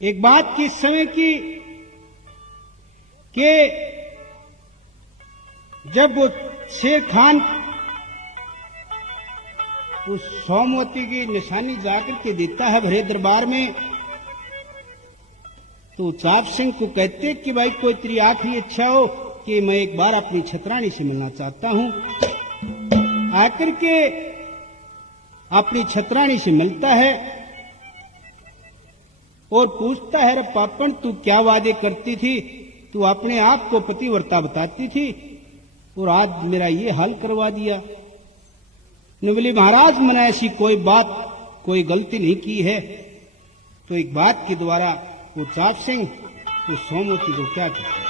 एक बात किस समय की कि जब वो शेर खान उस सोमवती की निशानी जाकर के देता है भरे दरबार में, तो चाप सिंह को कहते कि भाई कोई तेरी आखिरी इच्छा हो कि मैं एक बार अपनी छतरानी से मिलना चाहता हूं। आकर के अपनी छतरानी से मिलता है और पूछता है, रे पापन तू क्या वादे करती थी, तू अपने आप को पतिव्रता बताती थी और आज मेरा ये हाल करवा दिया। ने बोली महाराज मैंने ऐसी कोई बात कोई गलती नहीं की है। तो एक बात के द्वारा वो चाप सिंह तो सोमवती को क्या कहता है,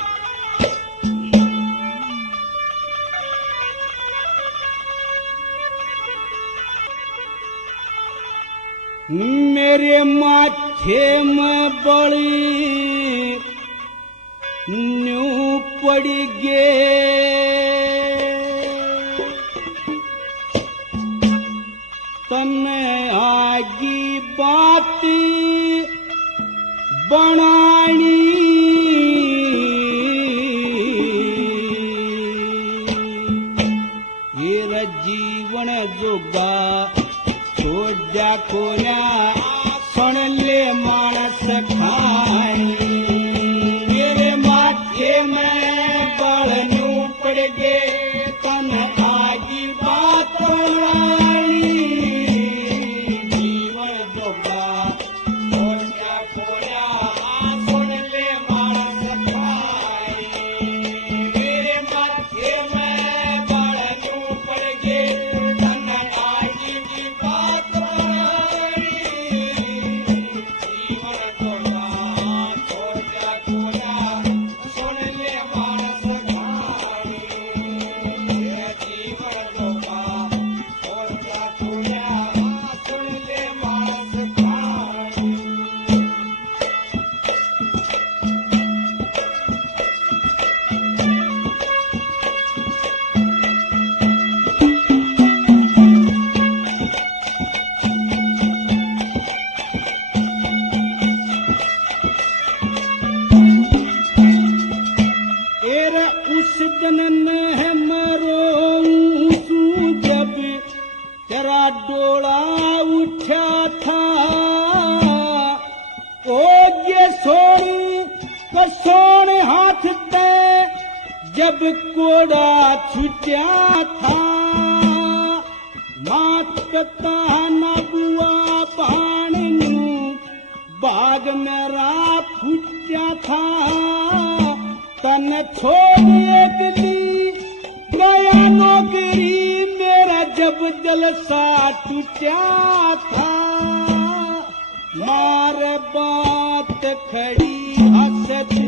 मेरे माथे में बड़ी न्यू पड़ी गे, तने आगी बात बनानी, ये जीवन जोगा छोड़ा कोना सुन ले मानस खानी, मेरे माथे में बल न्यू पड़ गे, तन आगी बात बनानी, जीवन जोगा छोड़ा कोना सुन ले मानस खानी, मेरे माथे में बल न्यू पड़ गे, तन आगी की बात बनानी, जीवन जोगा छोड़ा कोना सुन ले मानस खानी, जीवन जोगा छोड़ा कोना सुन ले मानस खानी। एरा उस दिन है मरो जब तेरा डोला उठा था, ओ ये सोनी कसोण हाथ ते जब कोड़ा छुटा था, मात कता न बुआ बाण नू बाग मेरा फुटा था, तन छोड़ एक दी गया नौकरी मेरा जब जलसा टूटा था, मार बात खड़ी हंस तू,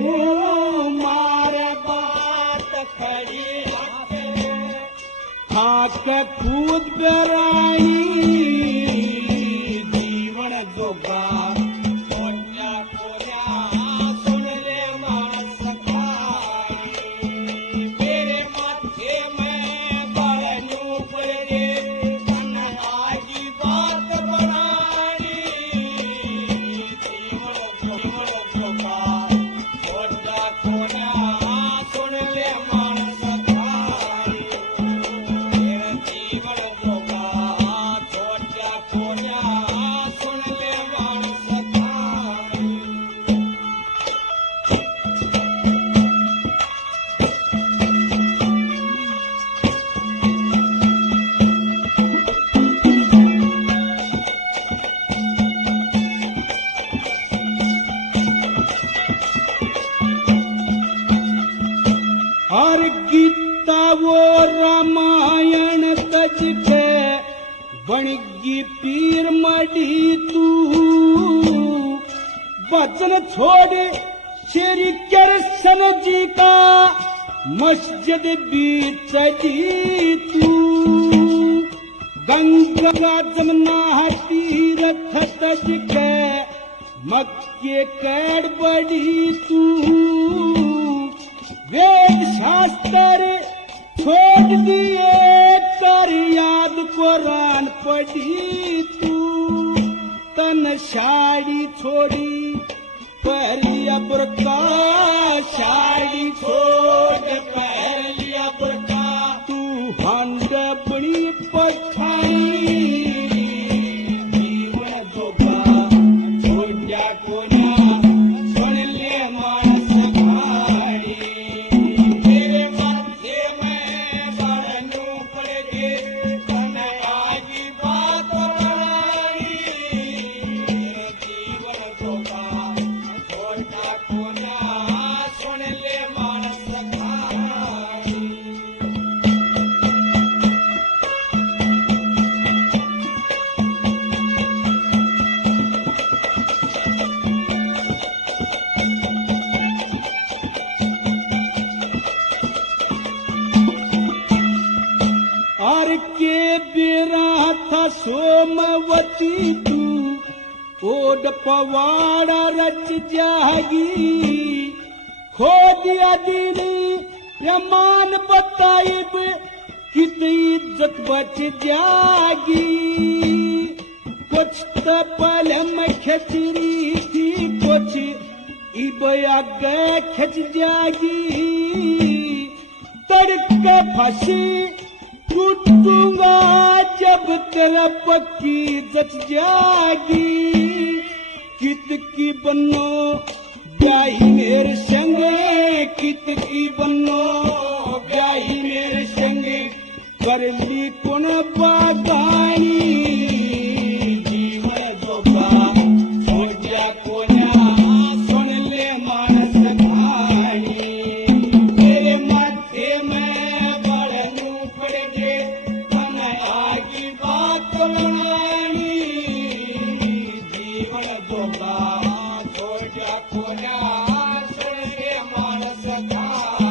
मार बात खड़ी हंस थाक कूद बेराई, जीवन जोगा छोड़ा कोना सुन ले मानस खानी, मेरे माथे में बल न्यू पड़ गे, तन आगी बात बनानी, जीवन जोगा छोड़ा कोना सुन ले मानस खानी, मेरा जीवन जोगा छोड़ा कोना सुन ले मानस खानी। और गीता वो रामायण तज पे बणगी पीर मड़ी तू, वचन छोड़ श्री कृष्ण जी का मस्जिद बीच जी तू, गंगा जमुना तीरथ तज के मक्के कैड बड़ी तू, वेद शास्त्र छोड़ दिए कर याद कुरान पढ़ी तू, तन साड़ी छोड़ी लिया बुरका, साड़ी छोड़ पहन लिया बुरका, तू हांड बड़ी पछाई, जीवन धोखा छोड़ा कोना, सुन ले मानस खाई, तेरे माथे में बारनू पड़ गे, कौन आगी बात बनाई, जीवन धोखा छोड़ा कोना, सुन ले मानस खाई। आर के बेरा था सोमवती तू, ओड पवाड़ा रच जागी, खो दिया दीनी रमान बताइब, कितनी इज्जत बच जागी, कुछ तो पल में खचरी थी, कुछ इब आगे खच जागी, तड़के फंसी कूटूंगा जब तेरा पक्की जच जागी, कित की बनो ब्याही मेरे संगे, कित की बनो ब्याही मेरे संगे, कर ली कौन बागानी, जीवन धोखा छोड़ा कोना, सुन ले मानस खाई, तेरे माथे में बारनू पड़ गे, कौन आगी बात बनाई, जीवन धोखा छोड़ा कोना, सुन ले मानस खाई।